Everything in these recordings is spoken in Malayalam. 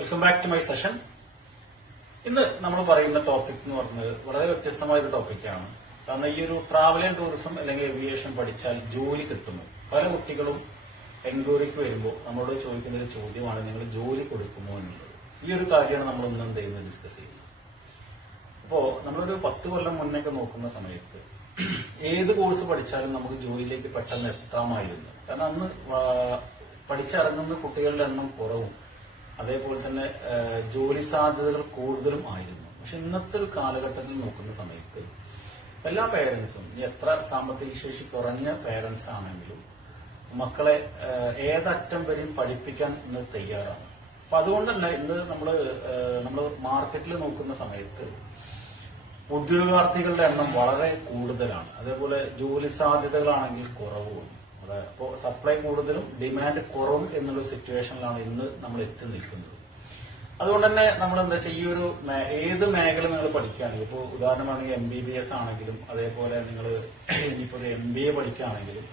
Welcome back to my session. ഇന്ന് നമ്മൾ പറയുന്ന ടോപ്പിക് എന്ന് പറഞ്ഞത് വളരെ വ്യത്യസ്തമായ ഒരു ടോപ്പിക്കാണ്. കാരണം ഈ ഒരു ട്രാവൽ ആൻഡ് ടൂറിസം അല്ലെങ്കിൽ ഏവിയേഷൻ പഠിച്ചാൽ ജോലി കിട്ടുന്നു. പല കുട്ടികളും എൻക്വയറിക്ക് വരുമ്പോൾ നമ്മളോട് ചോദിക്കുന്ന ഒരു ചോദ്യമാണ്, നിങ്ങൾ ജോലി കൊടുക്കുമോ എന്നുള്ളത്. ഈ ഒരു കാര്യമാണ് നമ്മൾ ഇന്ന് എന്ത് ചെയ്യുന്നത് ഡിസ്കസ് ചെയ്യുന്നത്. അപ്പോ നമ്മളൊരു 10 കൊല്ലം മുന്നേക്ക് നോക്കുന്ന സമയത്ത് ഏത് കോഴ്സ് പഠിച്ചാലും നമുക്ക് ജോലിയിലേക്ക് പെട്ടെന്ന് എത്താമായിരുന്നു. കാരണം അന്ന് പഠിച്ചിറങ്ങുന്ന കുട്ടികളുടെ എണ്ണം കുറവും അതേപോലെ തന്നെ ജോലി സാധ്യതകൾ കൂടുതലും ആയിരുന്നു. പക്ഷെ ഇന്നത്തെ ഒരു കാലഘട്ടത്തിൽ നോക്കുന്ന സമയത്ത് എല്ലാ പേരൻസും എത്ര സാമ്പത്തിക ശേഷി കുറഞ്ഞ പേരൻസ് ആണെങ്കിലും മക്കളെ ഏതറ്റം വരെയും പഠിപ്പിക്കാൻ ഇന്ന് തയ്യാറാണ്. അപ്പൊ അതുകൊണ്ട് തന്നെ ഇന്ന് നമ്മൾ മാർക്കറ്റിൽ നോക്കുന്ന സമയത്ത് ഉദ്യോഗാർത്ഥികളുടെ എണ്ണം വളരെ കൂടുതലാണ്. അതേപോലെ ജോലി സാധ്യതകളാണെങ്കിൽ കുറവും. അപ്പോൾ സപ്ലൈ കൂടുതലും ഡിമാൻഡ് കുറവും എന്നുള്ള സിറ്റുവേഷനിലാണ് ഇന്ന് നമ്മൾ എത്തി നിൽക്കുന്നത്. അതുകൊണ്ട് തന്നെ നമ്മൾ എന്താ വെച്ചാൽ ഈ ഒരു ഏത് മേഖല നിങ്ങൾ പഠിക്കുകയാണെങ്കിൽ, ഇപ്പോൾ ഉദാഹരണമാണെങ്കിൽ MBBS ആണെങ്കിലും അതേപോലെ നിങ്ങൾ ഇനിയിപ്പോൾ ഒരു MBA പഠിക്കുകയാണെങ്കിലും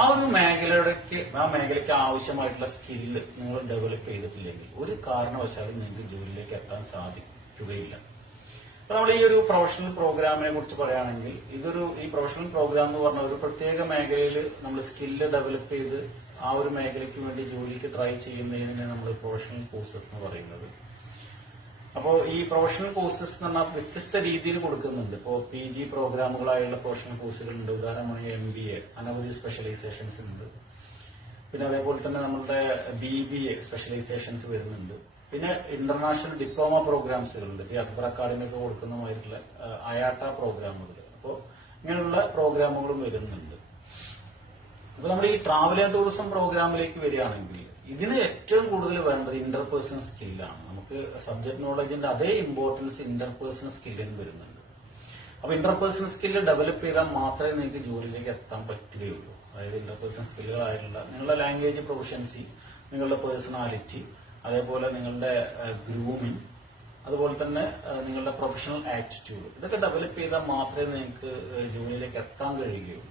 ആ ഒരു മേഖലയ്ക്ക് ആവശ്യമായിട്ടുള്ള സ്കില്ല് നിങ്ങൾ ഡെവലപ്പ് ചെയ്തിട്ടില്ലെങ്കിൽ ഒരു കാരണവശാലും നിങ്ങൾക്ക് ജോലിയിലേക്ക് എത്താൻ സാധിക്കുകയില്ല. അപ്പൊ നമ്മൾ ഈ ഒരു പ്രൊഫഷണൽ പ്രോഗ്രാമിനെ കുറിച്ച് പറയുകയാണെങ്കിൽ ഈ പ്രൊഫഷണൽ പ്രോഗ്രാം എന്ന് പറഞ്ഞ ഒരു പ്രത്യേക മേഖലയിൽ നമ്മൾ സ്കില്ല് ഡെവലപ്പ് ചെയ്ത് ആ ഒരു മേഖലയ്ക്ക് വേണ്ടി ജോലിക്ക് ട്രൈ ചെയ്യുന്നതിന് നമ്മൾ പ്രൊഫഷണൽ കോഴ്സസ് എന്ന് പറയുന്നത്. അപ്പോൾ ഈ പ്രൊഫഷണൽ കോഴ്സസ് എന്ന് പറഞ്ഞാൽ വ്യത്യസ്ത രീതിയിൽ കൊടുക്കുന്നുണ്ട്. ഇപ്പോൾ PG പ്രോഗ്രാമുകളായുള്ള പ്രൊഫഷണൽ കോഴ്സുകളുണ്ട്. ഉദാഹരണമാണെങ്കിൽ MBA, അനവധി സ്പെഷ്യലൈസേഷൻസ് ഉണ്ട്. പിന്നെ അതേപോലെ തന്നെ നമ്മളുടെ BBA സ്പെഷ്യലൈസേഷൻസ് വരുന്നുണ്ട്. പിന്നെ ഇന്റർനാഷണൽ ഡിപ്ലോമ പ്രോഗ്രാംസുകളുണ്ട്. ഈ അക്ബർ അക്കാദമിക്ക് കൊടുക്കുന്നതുമായിട്ടുള്ള IATA പ്രോഗ്രാമുകൾ. അപ്പോൾ ഇങ്ങനെയുള്ള പ്രോഗ്രാമുകളും വരുന്നുണ്ട്. അപ്പൊ നമ്മൾ ഈ ട്രാവൽ ആൻഡ് ടൂറിസം പ്രോഗ്രാമിലേക്ക് വരികയാണെങ്കിൽ ഇതിന് ഏറ്റവും കൂടുതൽ വേണ്ടത് ഇന്റർപേഴ്സണൽ സ്കില്ലാണ്. നമുക്ക് സബ്ജക്ട് നോളജിന്റെ അതേ ഇമ്പോർട്ടൻസ് ഇന്റർപേഴ്സണൽ സ്കില്ലിന് വരുന്നുണ്ട്. അപ്പൊ ഇന്റർപേഴ്സണൽ സ്കില്ല് ഡെവലപ്പ് ചെയ്താൽ മാത്രമേ നിങ്ങൾക്ക് ജോലിയിലേക്ക് എത്താൻ പറ്റുകയുള്ളൂ. അതായത് ഇന്റർപേഴ്സണൽ സ്കില്ലുകളായിട്ടുള്ള നിങ്ങളുടെ ലാംഗ്വേജ് പ്രൊഫഷൻസി, നിങ്ങളുടെ പേഴ്സണാലിറ്റി, അതേപോലെ നിങ്ങളുടെ ഗ്രൂമിങ്, അതുപോലെ തന്നെ നിങ്ങളുടെ പ്രൊഫഷണൽ ആറ്റിറ്റ്യൂഡ്, ഇതൊക്കെ ഡെവലപ്പ് ചെയ്താൽ മാത്രമേ നിങ്ങൾക്ക് ജോലിയിലേക്ക് എത്താൻ കഴിയുകയുള്ളൂ.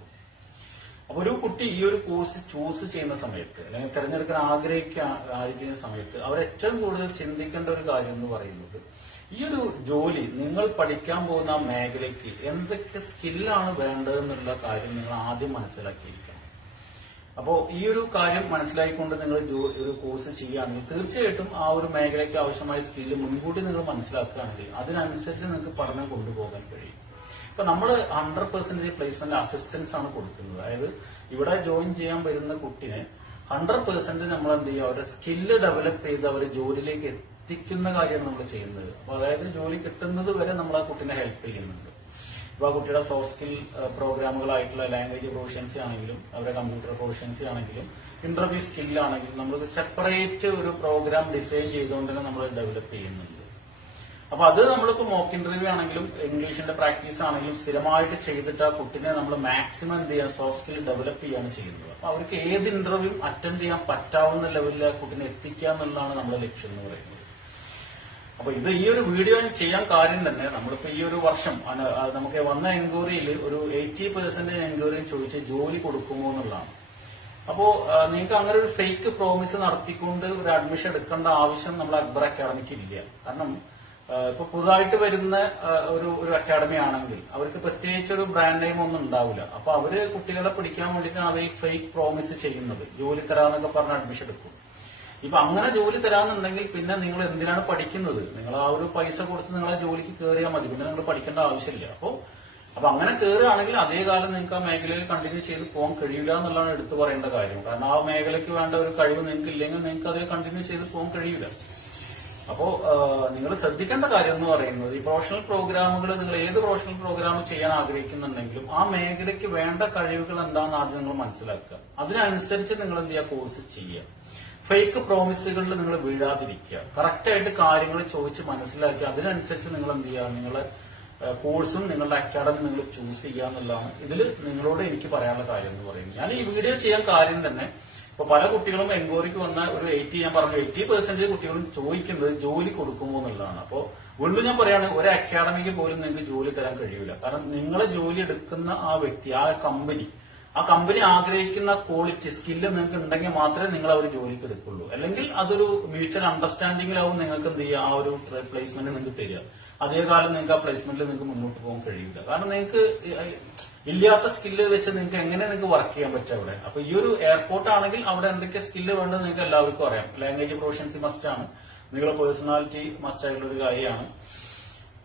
അപ്പൊ ഒരു കുട്ടി ഈ ഒരു കോഴ്സ് ചൂസ് ചെയ്യുന്ന സമയത്ത് അല്ലെങ്കിൽ തിരഞ്ഞെടുക്കാൻ ആഗ്രഹിക്കുന്ന സമയത്ത് അവർ ഏറ്റവും കൂടുതൽ ചിന്തിക്കേണ്ട ഒരു കാര്യം എന്ന് പറയുന്നത് ഈ ഒരു ജോലി നിങ്ങൾ പഠിക്കാൻ പോകുന്ന മേഖലയ്ക്ക് എന്തൊക്കെ സ്കില്ലാണ് വേണ്ടതെന്നുള്ള കാര്യം നിങ്ങൾ ആദ്യം മനസ്സിലാക്കിയിരിക്കണം. അപ്പോൾ ഈ ഒരു കാര്യം മനസ്സിലാക്കിക്കൊണ്ട് നിങ്ങൾ ഒരു കോഴ്സ് ചെയ്യുകയാണെങ്കിൽ തീർച്ചയായിട്ടും ആ ഒരു മേഖലയ്ക്ക് ആവശ്യമായ സ്കില്ല് മുൻകൂട്ടി നിങ്ങൾ മനസ്സിലാക്കുകയാണെങ്കിൽ അതിനനുസരിച്ച് നിങ്ങൾക്ക് പഠനം കൊണ്ടുപോകാൻ കഴിയും. ഇപ്പൊ നമ്മൾ 100% പ്ലേസ്മെന്റ് അസിസ്റ്റൻസ് ആണ് കൊടുക്കുന്നത്. അതായത് ഇവിടെ ജോയിൻ ചെയ്യാൻ വരുന്ന കുട്ടിനെ 100% നമ്മൾ എന്ത് ചെയ്യുക, അവരുടെ സ്കില്ല് ഡെവലപ്പ് ചെയ്ത് അവരെ ജോലിയിലേക്ക് എത്തിക്കുന്ന കാര്യമാണ് നമ്മൾ ചെയ്യുന്നത്. അപ്പൊ അതായത് ജോലി കിട്ടുന്നത് വരെ നമ്മൾ ആ കുട്ടിനെ ഹെൽപ്പ് ചെയ്യുന്നുണ്ട്. ഇപ്പൊ ആ കുട്ടിയുടെ സോഫ്റ്റ് സ്കിൽ പ്രോഗ്രാമുകളായിട്ടുള്ള ലാംഗ്വേജ് പ്രൊഫഷൻസി ആണെങ്കിലും അവരുടെ കമ്പ്യൂട്ടർ പ്രൊഫഷൻസി ആണെങ്കിലും ഇന്റർവ്യൂ സ്കില്ലാണെങ്കിലും നമ്മൾ സെപ്പറേറ്റ് ഒരു പ്രോഗ്രാം ഡിസൈൻ ചെയ്തുകൊണ്ട് തന്നെ നമ്മൾ ഡെവലപ്പ് ചെയ്യുന്നുണ്ട്. അപ്പൊ അത് നമ്മളിപ്പോ മോക്ക് ഇന്റർവ്യൂ ആണെങ്കിലും ഇംഗ്ലീഷിന്റെ പ്രാക്ടീസ് ആണെങ്കിലും സ്ഥിരമായിട്ട് ചെയ്തിട്ട് ആ കുട്ടിനെ നമ്മൾ മാക്സിമം എന്ത് ചെയ്യാൻ സോഫ്റ്റ് സ്കിൽ ഡെവലപ്പ് ചെയ്യാണ് ചെയ്യുന്നത്. അപ്പൊ അവർക്ക് ഏത് ഇന്റർവ്യൂ അറ്റൻഡ് ചെയ്യാൻ പറ്റാവുന്ന ലെവലിൽ ആ കുട്ടിനെ എത്തിക്കുക എന്നുള്ളതാണ് നമ്മുടെ ലക്ഷ്യം എന്ന് പറയുന്നത്. അപ്പൊ ഈ ഒരു വീഡിയോ ചെയ്യാൻ കാര്യം തന്നെ നമ്മളിപ്പോ ഈ ഒരു വർഷം നമുക്ക് വന്ന എൻക്വയറിയിൽ ഒരു 80% എൻക്വയറിയും ചോദിച്ച് ജോലി കൊടുക്കുമോ എന്നുള്ളതാണ്. അപ്പോ നിങ്ങൾക്ക് അങ്ങനെ ഒരു ഫേക്ക് പ്രോമിസ് നടത്തിക്കൊണ്ട് ഒരു അഡ്മിഷൻ എടുക്കേണ്ട ആവശ്യം നമ്മൾ അക്ബർ അക്കാദമിക്ക് ഇല്ല. കാരണം ഇപ്പൊ പുതുതായിട്ട് വരുന്ന ഒരു അക്കാദമി ആണെങ്കിൽ അവർക്ക് പ്രത്യേകിച്ച് ഒരു ബ്രാൻഡ് നെയിം ഒന്നും ഉണ്ടാവില്ല. അപ്പൊ അവര് കുട്ടികളെ പിടിക്കാൻ വേണ്ടിയിട്ടാണ് അവർ ഈ ഫേക്ക് പ്രോമിസ് ചെയ്യുന്നത്. ജോലി തരാന്നൊക്കെ പറഞ്ഞ് അഡ്മിഷൻ എടുക്കും. ഇപ്പൊ അങ്ങനെ ജോലി തരാന്നുണ്ടെങ്കിൽ പിന്നെ നിങ്ങൾ എന്തിനാണ് പഠിക്കുന്നത്? നിങ്ങൾ ആ ഒരു പൈസ കൊടുത്ത് നിങ്ങളെ ജോലിക്ക് കയറിയാൽ മതി, പിന്നെ നിങ്ങൾ പഠിക്കേണ്ട ആവശ്യമില്ല. അപ്പൊ അങ്ങനെ കയറുകയാണെങ്കിൽ അതേ കാലം നിങ്ങൾക്ക് ആ മേഖലയിൽ കണ്ടിന്യൂ ചെയ്ത് പോകാൻ കഴിയില്ല എന്നുള്ളതാണ് എടുത്തു പറയേണ്ട കാര്യം. കാരണം ആ മേഖലയ്ക്ക് വേണ്ട ഒരു കഴിവ് നിങ്ങൾക്ക് ഇല്ലെങ്കിൽ നിങ്ങൾക്ക് അതേ കണ്ടിന്യൂ ചെയ്ത് പോകാൻ കഴിയില്ല. അപ്പോ നിങ്ങൾ ശ്രദ്ധിക്കേണ്ട കാര്യം എന്ന് പറയുന്നത് ഈ പ്രൊഫഷണൽ പ്രോഗ്രാമുകൾ നിങ്ങൾ ഏത് പ്രൊഫഷണൽ പ്രോഗ്രാം ചെയ്യാൻ ആഗ്രഹിക്കുന്നുണ്ടെങ്കിലും ആ മേഖലയ്ക്ക് വേണ്ട കഴിവുകൾ എന്താണെന്ന് ആദ്യം നിങ്ങൾ മനസ്സിലാക്കുക. അതിനനുസരിച്ച് നിങ്ങൾ എന്ത് ചെയ്യുക, കോഴ്സ് ചെയ്യുക. ഫേക്ക് പ്രോമിസുകളിൽ നിങ്ങൾ വീഴാതിരിക്കുക. കറക്റ്റായിട്ട് കാര്യങ്ങൾ ചോദിച്ച് മനസ്സിലാക്കുക. അതിനനുസരിച്ച് നിങ്ങൾ എന്ത് ചെയ്യുക, നിങ്ങളെ കോഴ്സും നിങ്ങളുടെ അക്കാഡമി നിങ്ങൾ ചൂസ് ചെയ്യുക എന്നുള്ളതാണ് ഇതിൽ നിങ്ങളോട് എനിക്ക് പറയാനുള്ള കാര്യം എന്ന് പറയുന്നത്. ഞാൻ ഈ വീഡിയോ ചെയ്യാൻ കാര്യം തന്നെ ഇപ്പൊ പല കുട്ടികളും എൻക്വയറിക്ക് വന്ന ഒരു 80% കുട്ടികളും ചോദിക്കുന്നത് ജോലി കൊടുക്കുമോ എന്നുള്ളതാണ്. അപ്പോ വീണ്ടും ഞാൻ പറയാണ്, ഒരു അക്കാഡമിക്ക് പോലും നിങ്ങൾക്ക് ജോലി തരാൻ കഴിയില്ല. കാരണം നിങ്ങളെ ജോലി എടുക്കുന്ന ആ വ്യക്തി, ആ കമ്പനി ആ കമ്പനി ആഗ്രഹിക്കുന്ന ക്വാളിറ്റി സ്കില്ല് നിങ്ങൾക്ക് ഉണ്ടെങ്കിൽ മാത്രമേ നിങ്ങൾ ആ ഒരു ജോലിക്ക് എടുക്കുള്ളൂ. അല്ലെങ്കിൽ അതൊരു മ്യൂച്വൽ അണ്ടർസ്റ്റാൻഡിംഗിലാവും നിങ്ങൾക്ക് എന്ത് ചെയ്യുക, ആ ഒരു പ്ലേസ്മെന്റ് നിങ്ങൾക്ക് തരിക. അതേ കാലം നിങ്ങൾക്ക് ആ പ്ലേസ്മെന്റിൽ നിങ്ങൾക്ക് മുന്നോട്ട് പോകാൻ കഴിയില്ല. കാരണം നിങ്ങൾക്ക് ഇല്ലാത്ത സ്കില്ല് വെച്ച് നിങ്ങൾക്ക് എങ്ങനെ നിങ്ങൾക്ക് വർക്ക് ചെയ്യാൻ പറ്റും അവിടെ. അപ്പൊ ഈ ഒരു എയർപോർട്ട് ആണെങ്കിൽ അവിടെ എന്തൊക്കെ സ്കില്ല് വേണ്ടത് നിങ്ങൾക്ക് എല്ലാവർക്കും അറിയാം. ലാംഗ്വേജ് പ്രൊഫഷൻസി മസ്റ്റ് ആണ്, നിങ്ങളുടെ പേഴ്സണാലിറ്റി മസ്റ്റ് ആയിട്ടുള്ള ഒരു കാര്യമാണ്.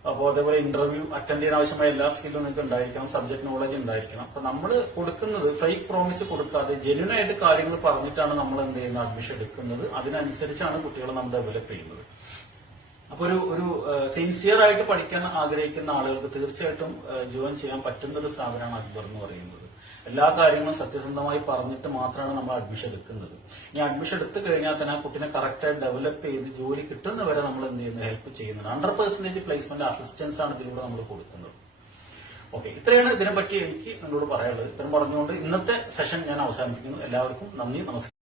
അപ്പോൾ അതേപോലെ ഇന്റർവ്യൂ അറ്റൻഡ് ചെയ്യാൻ ആവശ്യമായ എല്ലാ സ്കില്ലും നിങ്ങൾക്ക് ഉണ്ടായിരിക്കണം, സബ്ജക്ട് നോളജ് ഉണ്ടായിരിക്കണം. അപ്പൊ നമ്മൾ കൊടുക്കുന്നത് ഫേക്ക് പ്രോമിസ് കൊടുക്കാതെ ജെന്യൂൻ ആയിട്ട് കാര്യങ്ങൾ പറഞ്ഞിട്ടാണ് നമ്മൾ എന്ത് ചെയ്യുന്നത്, അഡ്മിഷൻ എടുക്കുന്നത്. അതിനനുസരിച്ചാണ് കുട്ടികളെ നമ്മൾ ഡെവലപ്പ് ചെയ്യുന്നത്. അപ്പൊ ഒരു സിൻസിയർ ആയിട്ട് പഠിക്കാൻ ആഗ്രഹിക്കുന്ന ആളുകൾക്ക് തീർച്ചയായിട്ടും ജോയിൻ ചെയ്യാൻ പറ്റുന്ന ഒരു സ്ഥാപനമാണ് അക്ബർ എന്ന് പറയുന്നത്. എല്ലാ കാര്യങ്ങളും സത്യസന്ധമായി പറഞ്ഞിട്ട് മാത്രമാണ് നമ്മൾ അഡ്മിഷൻ എടുക്കുന്നത്. ഇനി അഡ്മിഷൻ എടുത്തു കഴിഞ്ഞാൽ തന്നെ ആ കുട്ടിനെ കറക്റ്റായി ഡെവലപ്പ് ചെയ്ത് ജോലി കിട്ടുന്നവരെ നമ്മൾ എന്ത് ചെയ്യുന്നു, ഹെൽപ്പ് ചെയ്യുന്നുണ്ട്. 100% പ്ലേസ്മെന്റ് അസിസ്റ്റൻസ് ആണ് ഇതിലൂടെ നമ്മൾ കൊടുക്കുന്നത്. ഓക്കെ, ഇത്രയാണ് ഇതിനെപ്പറ്റി എനിക്ക് നിങ്ങളോട് പറയാനുള്ളത്. ഇത്രയും പറഞ്ഞുകൊണ്ട് ഇന്നത്തെ സെഷൻ ഞാൻ അവസാനിപ്പിക്കുന്നു. എല്ലാവർക്കും നന്ദി, നമസ്കാരം.